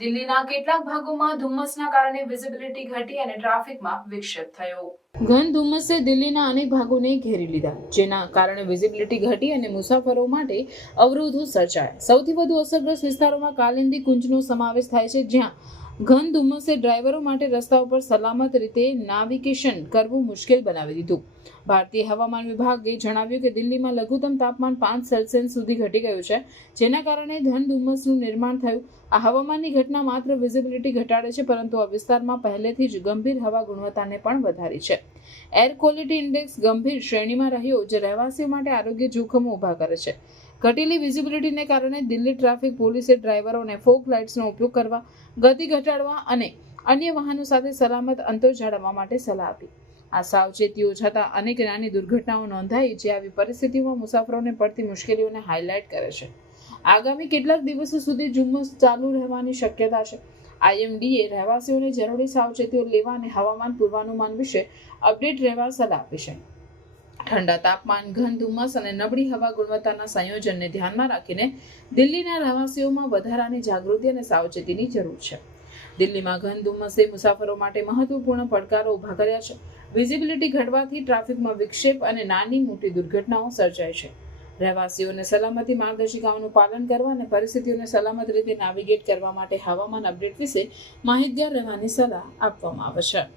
દિલ્હીના કેટલાક ભાગોમાં ધુમ્મસના કારણે વિઝિબિલિટી ઘટી અને ટ્રાફિકમાં વિક્ષેપ થયો. ઘન ધુમ્મસે દિલ્હીના અનેક ભાગોને ઘેરી લીધા, જેના કારણે વિઝિબિલિટી ઘટી અને મુસાફરો માટે અવરોધો સર્જાયા. સૌથી વધુ અસરગ્રસ્ત વિસ્તારોમાં કાલિંદી કુંજનો સમાવેશ થાય છે, જ્યાં ઘન ધુમ્મસે ડ્રાઈવરો માટે રસ્તા ઉપર સલામત રીતે નેવિગેશન કરવું મુશ્કેલ બનાવી દીધું. ભારતીય હવામાન વિભાગે જણાવ્યું કે દિલ્હીમાં લઘુત્તમ તાપમાન 5 સેલ્સિયસ સુધી ઘટી ગયું છે, જેના કારણે ઘન ધુમ્મસનું નિર્માણ થયું. આ હવામાનની ઘટના માત્ર વિઝિબિલિટી ઘટાડે છે, પરંતુ આ વિસ્તારમાં પહેલેથી જ ગંભીર હવા ગુણવત્તાને પણ વધારી છે. એર ક્વોલિટી ઇન્ડેક્સ ગંભીર શ્રેણીમાં રહ્યો, જે રહેવાસીઓ માટે આરોગ્ય જોખમો ઊભા કરે છે. ઘટેલી વિઝિબિલિટીને કારણે દિલ્હી ટ્રાફિક પોલીસે ડ્રાઈવરોને ફોગ લાઇટ્સનો ઉપયોગ કરવા, ગતિ ઘટાડવા અને અન્ય વાહનો સાથે સલામત અંતર જાળવવા માટે સલાહ આપી. આ સાવચેતીઓ છતાં અનેક નાની દુર્ઘટનાઓ નોંધાઈ, જે આવી પરિસ્થિતિઓમાં મુસાફરોને પડતી મુશ્કેલીઓને હાઇલાઇટ કરે છે. આગામી કેટલાક દિવસો સુધી ધુમ્મસ ચાલુ રહેવાની શક્યતા છે. IMDએ રહેવાસીઓને જરૂરી સાવચેતીઓ લેવા અને હવામાન પૂર્વાનુમાન વિશે અપડેટ રહેવા સલાહ આપી છે. ઠંડા તાપમાન, ઘન ધુમ્મસ અને નબળી હવા ગુણવત્તાના સંયોજનને ધ્યાનમાં રાખીને દિલ્હીના રહેવાસીઓમાં વધારાની જાગૃતિ અને સાવચેતીની જરૂર છે. દિલ્હીમાં ઘન ધુમ્મસે મુસાફરો માટે મહત્વપૂર્ણ પડકારો ઊભા કર્યા છે. વિઝિબિલિટી ઘટવાથી ટ્રાફિકમાં વિક્ષેપ અને નાની મોટી દુર્ઘટનાઓ સર્જાય છે. રહેવાસીઓને સલામતી માર્ગદર્શિકાઓનું પાલન કરવા અને પરિસ્થિતિઓને સલામત રીતે નેવિગેટ કરવા માટે હવામાન અપડેટ વિશે માહિતગાર રહેવાની સલાહ આપવામાં આવે છે.